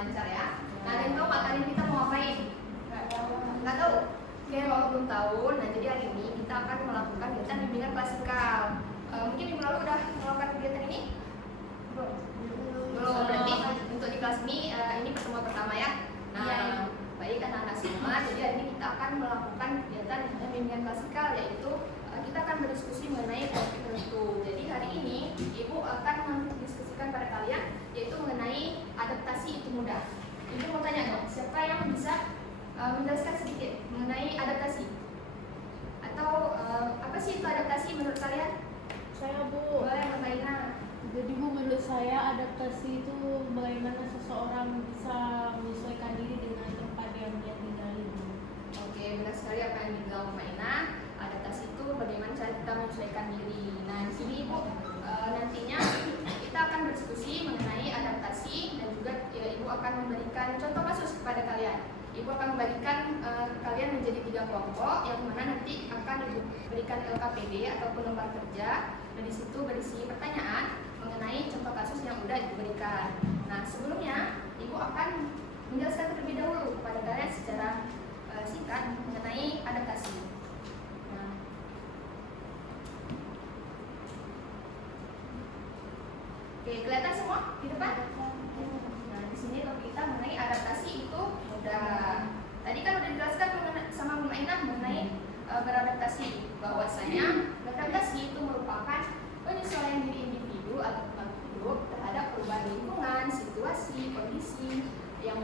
lancar ya. Nah, dan tahu nggak kalian kita mau ngapain? Nggak tahu? Oke, kalau belum tahu, nah jadi hari ini kita akan melakukan kegiatan bimbingan klasikal. Mungkin minggu lalu udah melakukan kegiatan ini? Belum. Berarti untuk di kelas ini pertemuan pertama ya. Nah, baik anak-anak semua, jadi hari ini kita akan melakukan kegiatan bimbingan klasikal, yaitu kita akan berdiskusi mengenai topik tertentu. Jadi hari ini Ibu akan mendiskusikan pada kalian yaitu mengenai adaptasi itu mudah. Ibu mau tanya dong, siapa yang bisa menjelaskan sedikit mengenai adaptasi? Atau apa sih itu adaptasi menurut kalian? Saya, Bu. Boleh, Mbak Ina. Jadi, Bu, menurut saya adaptasi itu bagaimana seseorang bisa menyesuaikan diri dengan tempat yang dia tinggali. Oke, benar sekali apa yang dibilang Mbak Ina. Adaptasi itu bagaimana cara kita menyesuaikan diri. Nah, di sini Ibu nantinya kita akan berdiskusi mengenai adaptasi dan juga ya, Ibu akan memberikan contoh kasus kepada kalian. Ibu akan membagikan kalian menjadi 3 kelompok yang mana nanti akan Ibu berikan LKPD ataupun lembar kerja, dan di situ berisi pertanyaan mengenai contoh kasus yang sudah Ibu berikan. Nah, sebelumnya Ibu akan menjelaskan terlebih dahulu kepada kalian secara singkat mengenai adaptasi. Oke, kelihatan semua di depan? Nah, di sini topik kita mengenai adaptasi itu mudah. Tadi kan udah dijelaskan sama Mbak Ina mengenai beradaptasi, bahwasanya beradaptasi itu merupakan penyesuaian diri individu atau makhluk hidup terhadap perubahan lingkungan, situasi, kondisi yang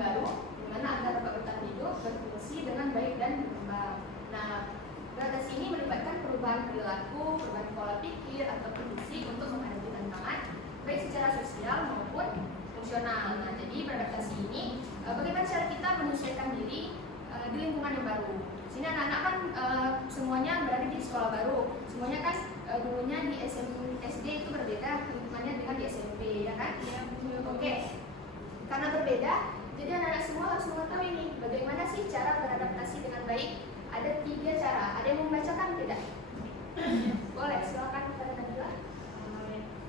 baru, di mana agar dapat bertahan hidup, berfungsi dengan baik dan berkembang. Nah, beradaptasi ini melibatkan perubahan perilaku, perubahan pola pikir atau kondisi untuk menghadapi tantangan baik secara sosial maupun fungsional. Nah, jadi beradaptasi ini bagaimana cara kita menyesuaikan diri di lingkungan yang baru. Sini anak-anak kan semuanya berada di sekolah baru. Semuanya kan dulunya di SD itu berbeda lingkungannya dengan di SMP, ya kan? Ya, oke. Karena berbeda, jadi anak-anak semua harus mengetahui ini bagaimana sih cara beradaptasi dengan baik. Ada 3 cara. Ada yang membacakan tidak? Boleh, silakan kepada Nabila.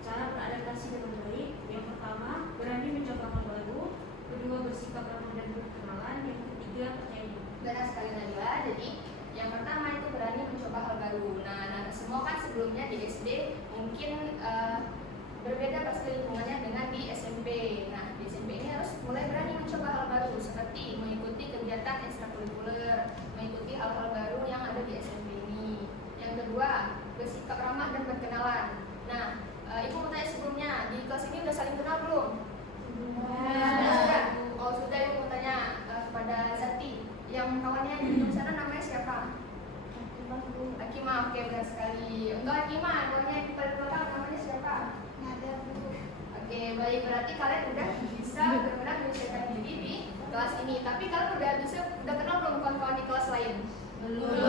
Cara beradaptasi dengan baik, yang pertama berani mencoba hal baru, kedua bersikap ramah dan berkenalan, yang ketiga percaya diri. Benar sekali Nabila. Jadi yang pertama itu berani mencoba hal baru. Nah, anak semua kan sebelumnya di SD mungkin berbeda pasti lingkungannya dengan di SMP. Nah, di SMP ini harus mulai berani mencoba hal baru seperti mengikuti kegiatan ekstrakurikuler, mengikuti hal-hal baru yang ada di SMP ini. Yang kedua, bersikap ramah dan berkenalan. Nah, Ibu mau tanya sebelumnya, di kelas ini udah saling kenal belum? Sudah. Oh, sudah. Ibu mau tanya kepada Zati, yang kawannya di sana namanya siapa? Akima. Oke, benar sekali. Untuk Akima, kawannya di paling belakang namanya siapa? Nada, Bu. Oke, baik. Berarti kalian udah bisa benar-benar menyesuaikan diri di kelas ini. Tapi kalian udah kenal belum kawan-kawan di kelas lain? Belum.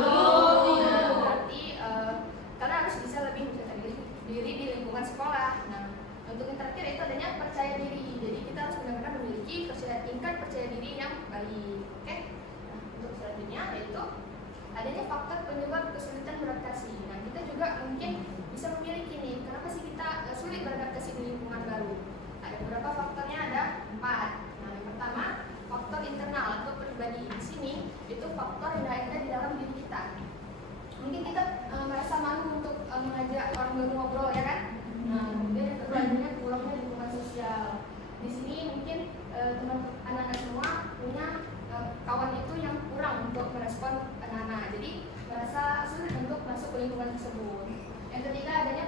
Nah, berarti kalian harus bisa lebih menyesuaikan diri di lingkungan sekolah. Nah, untuk yang terakhir itu adanya percaya diri. Jadi kita harus benar-benar memiliki tingkat percaya diri yang baik. Oke? Nah, untuk selanjutnya yaitu adanya faktor penyebab kesulitan beradaptasi. Nah, kita juga mungkin bisa memiliki nih, kenapa sih kita sulit beradaptasi di lingkungan baru? Ada beberapa faktornya, ada 4. Nah, yang pertama faktor internal atau pribadi. Di sini itu faktor yang ada di dalam diri kita. Mungkin kita merasa malu untuk mengajak orang baru ngobrol, ya kan? Nah, kemudian yang kedua adanya kurangnya lingkungan sosial. Di sini mungkin teman anak-anak semua punya kawan itu yang kurang untuk merespon anak-anak, jadi merasa sulit untuk masuk ke lingkungan tersebut. Yang ketiga adanya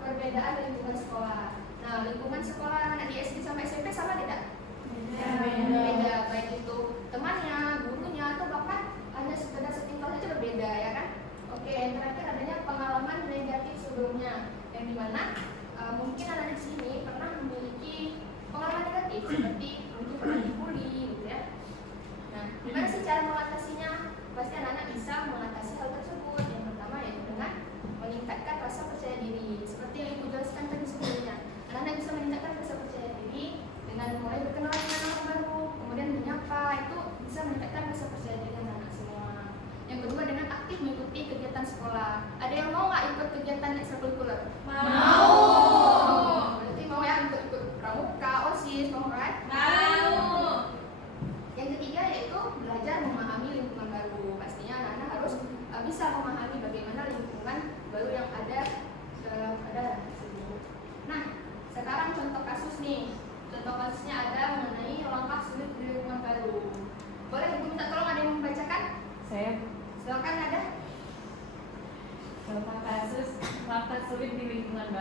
perbedaan lingkungan sekolah. Nah, lingkungan sekolah anak di SD sampai SMP sama tidak? Beda, baik itu temannya, gurunya, atau bahkan hanya sekedar setingkat saja berbeda, ya kan? Oke, yang terakhir adanya pengalaman negatif sebelumnya, yang dimana mungkin anak di sini pernah memiliki pengalaman negatif seperti mungkin pernah dibully, gitu ya. Nah, gimana sih cara mengatasinya? Pasti anak-anak bisa mengatasi hal tersebut. Yang pertama yaitu dengan meningkatkan rasa percaya diri. Seperti yang Ibu jelaskan tadi sebelumnya, anak-anak bisa meningkatkan rasa percaya diri dengan mulai berkenalan dengan orang baru, kemudian menyapa, itu bisa meningkatkan rasa percaya diri anak-anak semua. Yang kedua dengan aktif mengikuti kegiatan sekolah. Ada yang mau nggak ikut kegiatan ekstrakurikuler? Mau. Berarti mau ya ikut pramuka, OSIS, mau kan?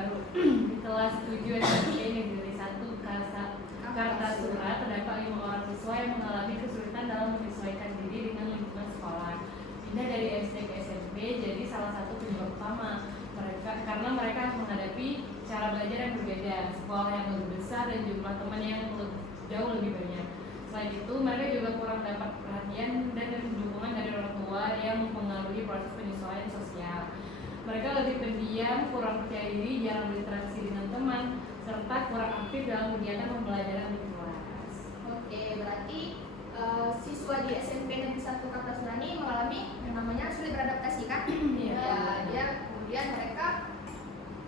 baru. Setelah setuju SNP Negeri 1 Kartasura, terdapat 5 orang siswa yang mengalami kesulitan dalam menyesuaikan diri dengan lingkungan sekolah. Pindah dari SD ke SMP jadi salah satu penyebab utama karena mereka harus menghadapi cara belajar yang berbeda, sekolah yang lebih besar dan jumlah teman yang jauh lebih banyak. Selain itu, mereka juga kurang dapat perhatian dan dukungan dari orang tua yang mempengaruhi proses penyesuaian sosial. Mereka lebih pendiam, kurang percaya diri, jarang berinteraksi dengan teman, serta kurang aktif dalam kegiatan pembelajaran di kelas. Oke, berarti siswa di SMP Negeri 1 Kartasura ini mengalami yang namanya sulit beradaptasi kan? Iya. Dia kemudian mereka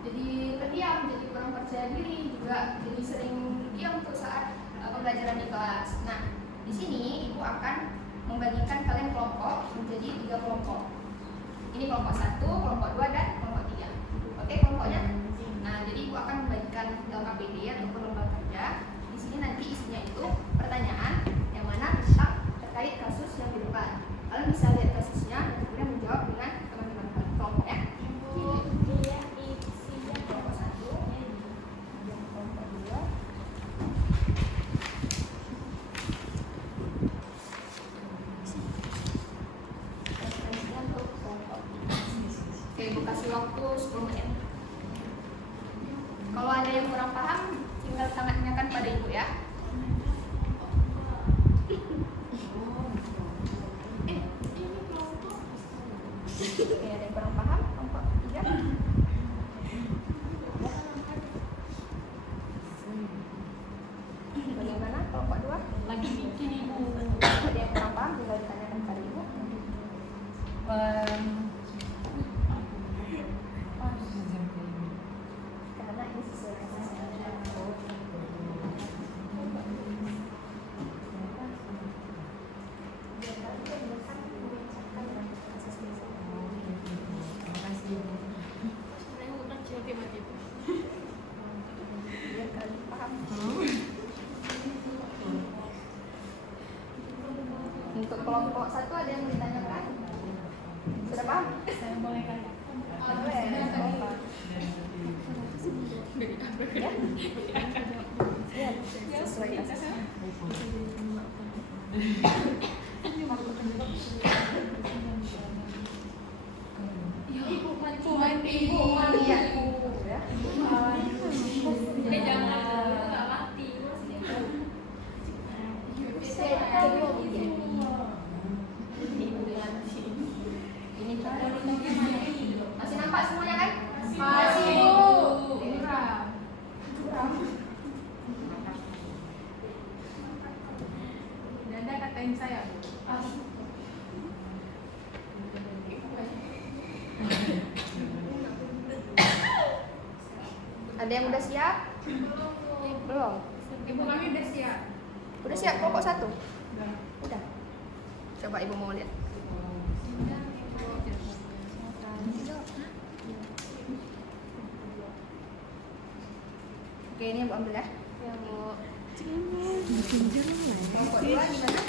jadi pendiam, jadi kurang percaya diri, juga jadi sering diam untuk saat pembelajaran di kelas. Nah, di sini Ibu akan membagikan kalian kelompok menjadi 3 kelompok. Ini kelompok 1, kelompok 2, dan kelompok 3. Oke, kelompoknya. Nah, jadi Ibu akan membagikan dalam APD atau lembar kerja. Di sini nanti isinya itu pertanyaan yang mana tentang terkait kasus yang di depan. Kalian bisa lihat kasusnya dan kemudian menjawab dengan teman-teman kalian. Kelompok ya. Kelompok 1, kelompok 2. Oke, Ibu kasih waktu 10 menit. Kalau ada yang kurang paham, tinggal tanyakan pada Ibu ya. Oke, ada yang kurang paham? Kelompok 3. Bagaimana kelompok 2? Lagi bikin Ibu. Ada yang kurang paham, tinggal ditanyakan pada Ibu. Karena ini sesuai dengan biar kalian paham. Untuk kelompok 1 ada yang mau ditanyakan? Sudah paham? Saya boleh kan? Boleh. Ya? Ya, sesuai kasus. Cuman Ibu Iya. Ya. Ini masih nampak semuanya kan? Masih, Bu. Dada katain saya. Ada yang udah siap? Belum. Ibu kami udah siap. Udah siap kelompok 1? Udah. Coba Ibu mau lihat. Oke, ini Ibu ambil ya. Kelompok 2 gimana?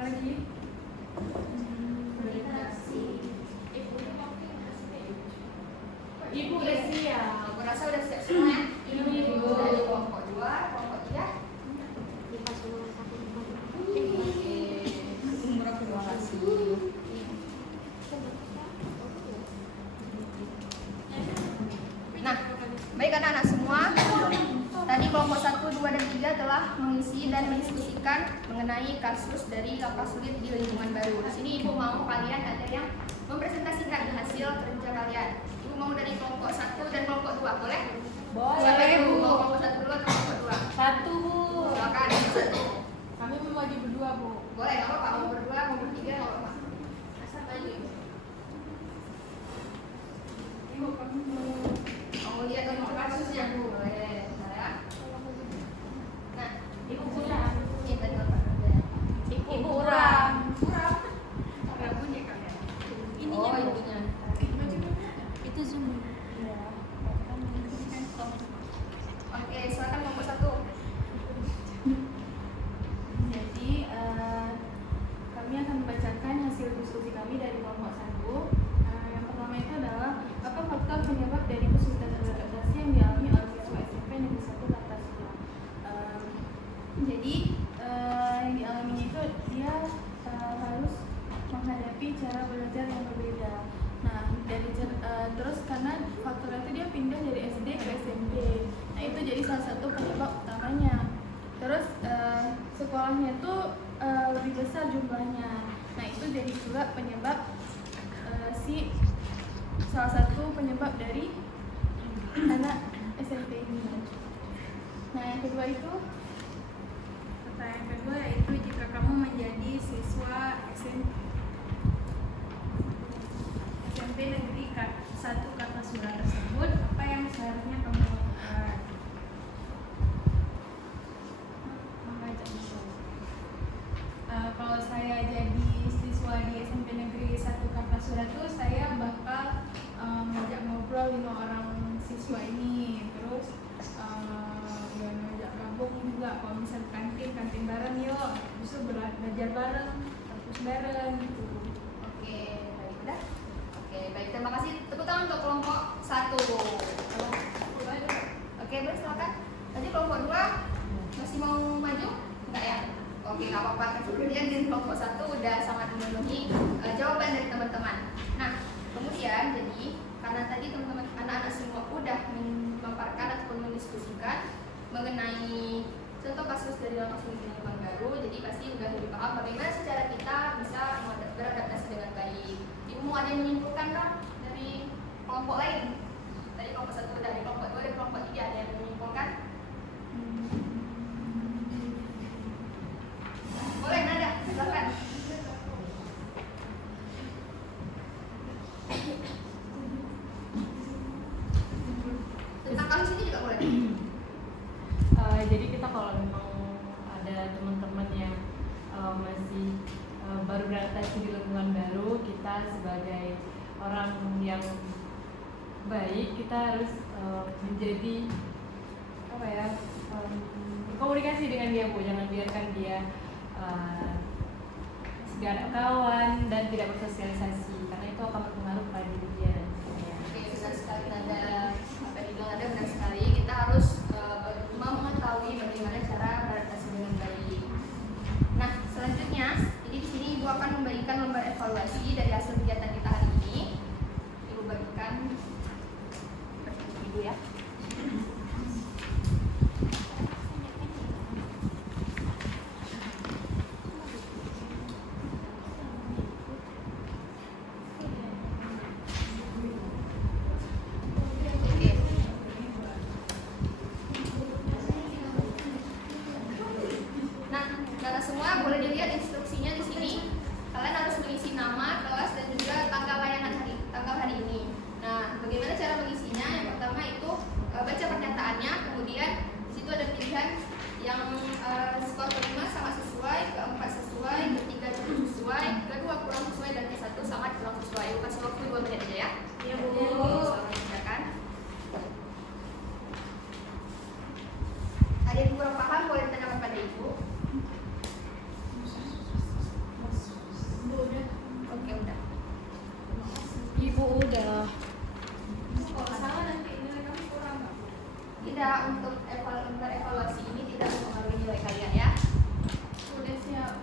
Lagi. Ibu udah siap. Aku rasa udah siap semua ya. Ini Bu. Dari kelompok 2, kelompok 3. Terima kasih. Nah, baik anak-anak semua. Tadi kelompok 1, 2, dan 3 telah mengisi dan mendiskusikan mengenai kasus dari lapas sulit di lingkungan baru. Di sini Ibu mau kalian ada yang mempresentasikan hasil kerja kalian. Ibu mau dari kelompok 1 dan kelompok 2, boleh? Boleh, Siapa yang Bu. mau kelompok 1 dulu atau kelompok 2? dua? Satu, Bu. Silakan satu. Kami membagi berdua, Bu. Boleh, nggak apa-apa. Mau berdua, mau bertiga, nggak apa-apa. Asal maju. Ibu kamu mau Lihat contoh kasusnya, Bu. Boleh. Bentar ya. Nah, ibu kurang. ini tadi Bapak kerja. Ibu kurang. Nggak punya kalian. Oh, itunya. Itu Zoom. Oke, silakan kelompok satu. Jadi kami akan membacakan hasil diskusi kami dari kelompok 1. Yang pertama itu adalah apa faktor penyebab dari kesulitan beradaptasi yang dialami oleh siswa SMP Negeri 1 Kartasura. Jadi yang dialaminya itu dia harus menghadapi cara belajar yang berbeda. Nah terus karena faktor itu dia pindah dari SD ke SMP. Nah itu jadi salah satu penyebab utamanya. Terus sekolahnya itu lebih besar jumlahnya. Nah itu jadi juga penyebab salah satu penyebab dari anak SMP ini. Nah yang kedua itu pertanyaan kedua yaitu jika kamu menjadi siswa SMP Negeri 1 Kartasura tersebut, apa yang seharusnya kamu lakukan? Kalau saya jadi siswa di SMP Negeri 1 Kartasura tuh saya bakal ngajak ngobrol 5 orang siswa ini, terus ya ngajak gabung juga kalau misal kantin bareng yuk, bisa belajar bareng, terus bareng gitu. Oke, baik udah. Oke, baik. Terima kasih. Tepuk tangan untuk kelompok satu. Oke, boleh silakan. Tadi kelompok dua masih mau maju? Enggak ya? Oke, nggak apa-apa. Kemudian di kelompok satu udah sangat memenuhi jawaban dari teman-teman. Nah, kemudian jadi karena tadi teman-teman anak-anak semua udah memaparkan ataupun mendiskusikan mengenai contoh kasus dari dalam kasus lingkungan baru, jadi pasti udah lebih paham bagaimana secara kita bisa beradaptasi dengan baik. Ibu mau ada yang menyimpulkan dong dari kelompok lain? Tadi kelompok satu udah, dari kelompok dua, dari kelompok tiga ada yang menyimpulkan? Boleh, Nada, silakan. Tentang kasus ini juga boleh. Jadi kita kalau memang ada teman-teman yang masih baru beradaptasi di lingkungan baru, kita sebagai orang yang baik kita harus menjadi apa ya, berkomunikasi dengan dia, Bu. Jangan biarkan dia gak ada kawan dan tidak bersosialisasi, karena itu akan berpengaruh pada diri dia nantinya. Oke, benar sekali Nada. Apa yang dibilang Nada benar sekali. Kita harus mau mengetahui bagaimana cara beradaptasi dengan baik. Nah, selanjutnya, jadi di sini Ibu akan membagikan lembar evaluasi dari hasil kegiatan kita hari ini. Ibu bagikan Ibu ya. Semua boleh dilihat instruksinya di sini. Kalian harus mengisi nama, kelas, dan juga tanggal hari ini. Nah, bagaimana cara mengisinya? Yang pertama itu baca pernyataannya, kemudian di situ ada pilihan yang skor kelima sangat sesuai, keempat sesuai, ketiga cukup sesuai, kedua kurang sesuai, dan ke satu sangat kurang sesuai. Ibu kasih waktu 2 menit aja ya. Iya, Bu. Selamat silakan. Ada yang kurang paham boleh ditanyakan pada Ibu. Oke, udah. Ibu udah. Kalau salah nanti nilai kami kurang nggak? Tidak, untuk evaluasi ini tidak mempengaruhi nilai kalian ya. Udah siap.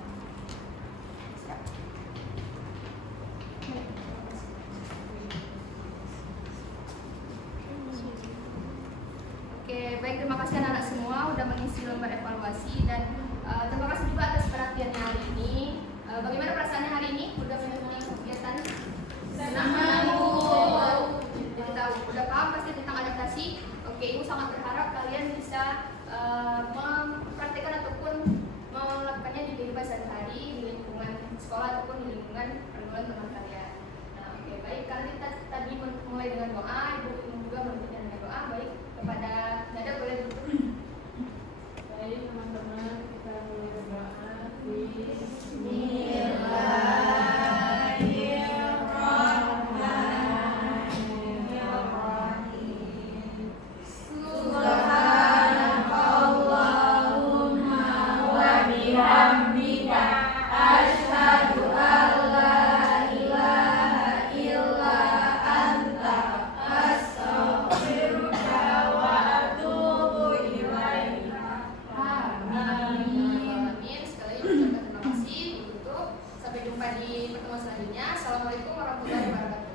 Siap. Oke, baik, terima kasih anak-anak semua udah mengisi lembar evaluasi dan terima kasih juga atas perhatiannya hari ini. Bagaimana perasaannya hari ini? Udah memenuhi kegiatan? Senang, Bu. Jadi tahu, udah paham pasti tentang adaptasi. Oke, Ibu sangat berharap kalian bisa ataupun di lingkungan pergaulan teman kalian. Nah, oke, baik, karena kita tadi mulai dengan doa, Ibu juga menuntutnya dengan doa. Baik, kepada Nada boleh tutup. Baik teman-teman, kita mulai berdoa. Bismillahirrahmanirrahim. Subhanakallahumma wa bihamdika asyhadu an la ilaha illa anta astaghfiruka wa atubu ilaika. Amin. Sekali lagi mengucapkan terima kasih. Tutup. Sampai jumpa di pertemuan selanjutnya. Assalamualaikum warahmatullahi wabarakatuh.